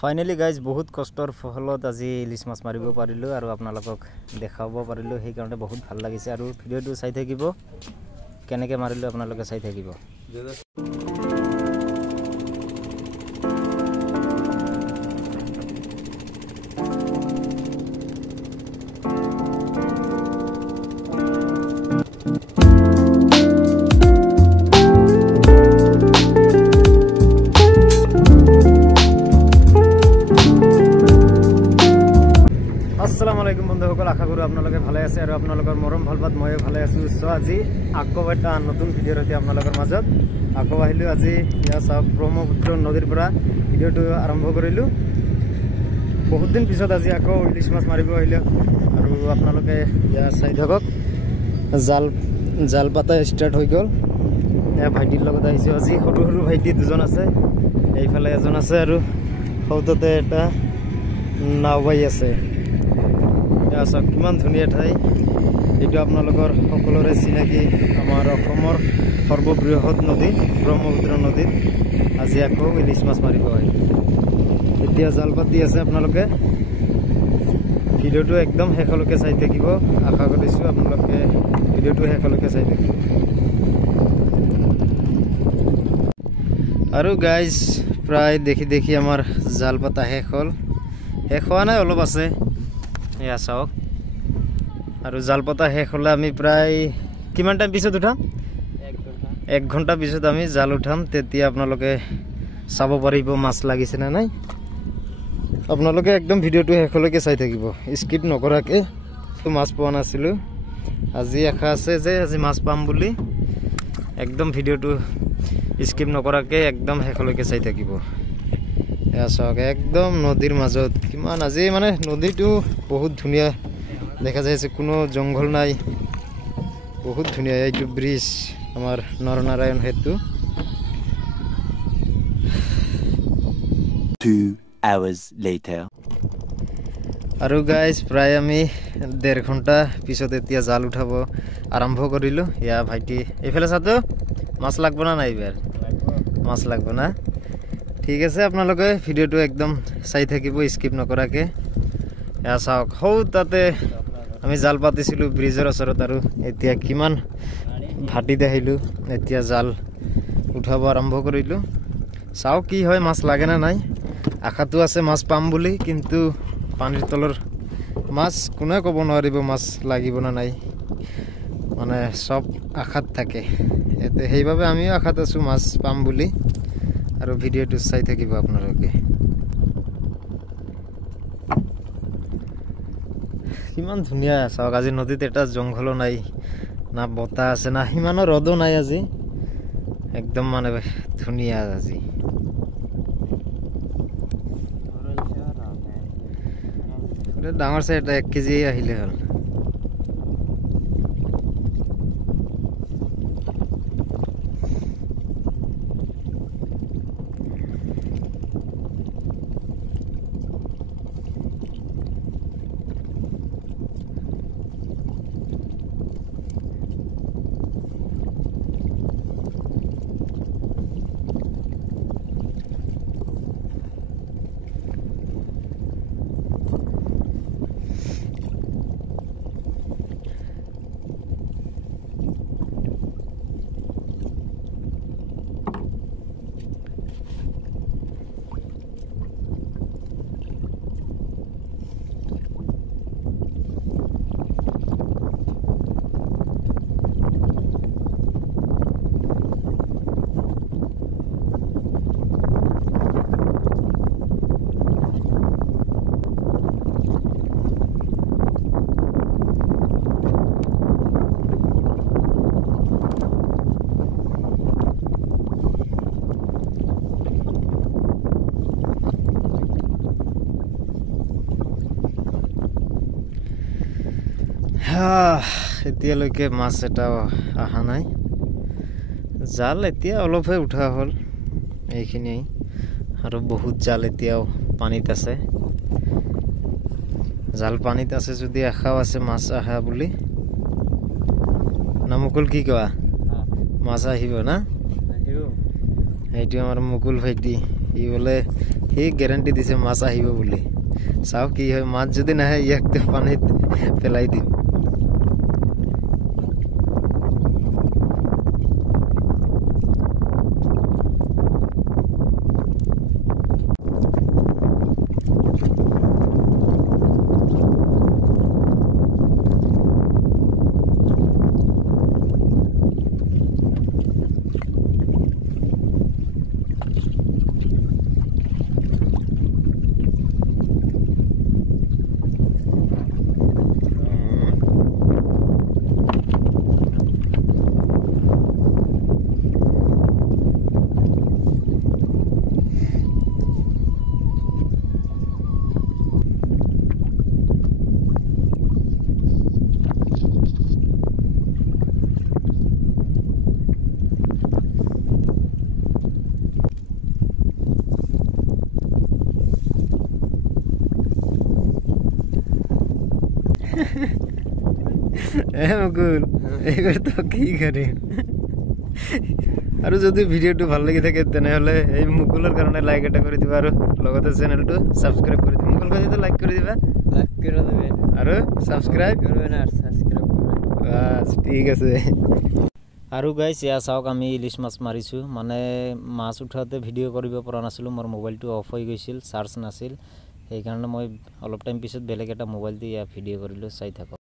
finally guys বহুত কষ্টৰ ফলত আজি ইলিশ মাছ মাৰিব পাৰিলোঁ আৰু আপোনালোকক দেখাব পাৰিলোঁ সেইকাৰণে বহুত ভাল লাগিছে আৰু ভিডিঅ'টো চাই থাকিব কেনেকৈ মাৰিলোঁ আপোনালোকে চাই থাকিব আসসালামুআলাইকুম বন্ধুসকল আশা কৰো আপোনালোকে ভালে আছে আৰু আপোনালোকৰ মৰম ভালপাত ময়ো ভালে আছো সো আজি আকৌ এটা নতুন ভিডিঅ' ৰতে আপোনালোকৰ মাজত আকৌ আহিলো আজি ইয়া সব ব্ৰহ্মপুত্ৰ নদীৰ পৰা ভিডিঅ'টো আৰম্ভ কৰিলো বহুত দিন পিছত আজি আকৌ ইলিশ মাছ মাৰিব আহিলো আৰু আপোনালোকে ইয়া চাই থাকক জাল পাতা ষ্টাৰ্ট হৈ গল এ ভাইটিৰ লগত আহিছো আজি সৰু সৰু ভাইটি দুজন আছে এইফালে এজন আছে আৰু সৌততে এটা নাওবাই আছে আচ্ছা কিমান ধুনীয়া ঠাই এইটো আপোনালোকৰ সকলোৰে চিনাকি আমাৰ অসমৰ সৰ্ববৃহৎ নদী ব্ৰহ্মপুত্ৰ নদীত আজি আকৌ ইলিশ মাছ মাৰিব আহি এতিয়া জাল পাতি আছে আপোনালোকে ভিডিঅ'টো একদম শেষলৈকে চাই থাকিব আশা কৰিছোঁ আপোনালোকে ভিডিঅ'টো শেষলৈকে চাই থাকিব আৰু গাইজ প্ৰায় দেখি আমাৰ জাল পাতা শেষ হ'ল শেষ হোৱা নাই অলপ আছে এয়া চাওক আৰু জাল পাতা শেষ হ'লে আমি প্ৰায় কিমান টাইম পিছত উঠাম 1 ঘণ্টা পিছত আমি জাল উঠাম তেতিয়া আপোনালোকে চাব পাৰিব মাছ লাগিছে না নাই আপোনালোকে একদম ভিডিঅ'টো শেষলৈকে চাই থাকিব স্কিপ নকৰাকে তো মাছ পোৱা নাছিলোঁ আজি আশা আছে যে আজি মাছ পাম বুলি একদম ভিডিঅ'টো স্কিপ নকৰাকে একদম শেষলৈকে চাই থাকিব এয়া চাওক একদম নদীৰ মাজত কিমান আজি মানে নদীটো বহুত ধুনীয়া দেখা যাইছে কোনো জংঘল নাই বহুত ধুনীয়া এইটো ব্ৰিজ আমাৰ নৰনাৰায়ণ সেতু 2 hours later আৰু গাইজ প্ৰায় আমি 1.5 ঘণ্টা পিছত এতিয়া জাল উঠাব আৰম্ভ কৰিলোঁ ইয়া ভাইটি এইফালে চাতো মাছ লাগব না নাই এইবাৰ মাছ লাগব না ঠিক আছে আপোনালোকে ভিডিঅ'টো একদম চাই থাকিব স্কিপ নকৰাকে এয়া চাওক হৌ তাতে আমি জাল পাতিছিলোঁ ব্ৰিজৰ ওচৰত আৰু এতিয়া কিমান ভাটিত আহিলোঁ এতিয়া জাল উঠাব আৰম্ভ কৰিলোঁ চাওক কি হয় মাছ লাগে না নাই আশাটো আছে মাছ পাম বুলি কিন্তু পানীৰ তলৰ মাছ কোনে ক'ব নোৱাৰিব মাছ লাগিব না নাই মানে সব আশাত থাকে এতে সেইভাবে আমিও আশাত আছো মাছ পাম বুলি আৰু ভিডিঅ'টো চাই থাকিব আপোনালোকে কিমান ধুনীয়া চাওক আজি নদীত এটা জংঘলো নাই না বতাহ আছে না সিমানো ৰদো নাই আজি একদম মানে ধুনীয়া আজি ডাঙৰ চাই এটা 1 কেজি আহিলে হ'ল এতিয়ালৈকে মাছ এটাও আহা নাই জাল এতিয়া অলপহে উঠা হ'ল এইখিনি আৰু বহুত জাল এতিয়াও পানীত আছে জাল পানীত আছে যদি আশাও আছে মাছ আহা বুলি নামুকুল কি কোৱা মাছ আহিব না এইটো আমাৰ মুকুল ভাইটি ই বলে সি গ্যাৰাণ্টি দিছে মাছ আহিব বুলি চাও কি হয় মাছ যদি নাহে ইয়াক পানীত পেলাই দিম মুকুল এইবাৰ তো কি কৰিম আৰু যদি ভিডিঅ'টো ভাল লাগি থাকে তেনেহ'লে এই মুকুলৰ কাৰণে লাইক এটা কৰি দিবা আৰু লগতে চেনেলটো সাবস্ক্ৰাইব কৰি দিবা মুকুল কৈছে লাইক কৰি দিবা আৰু সাবস্ক্ৰাইব কৰিবেন আৰু সাবস্ক্ৰাইব কৰিবেন বাস ঠিক আছে আৰু গাইস ইয়া চাওক আমি ইলিশ মাছ মাৰিছো মানে মাছ উঠাতে ভিডিঅ' কৰিব পৰা নাছিলো মোৰ মোবাইলটো অফ হৈ গৈছিল চাৰ্জ নাছিল সেই কাৰণে মই অলপ টাইম পিছত বেলেগ এটা মোবাইল দি ইয়া ভিডিঅ' কৰিলো চাই থাকক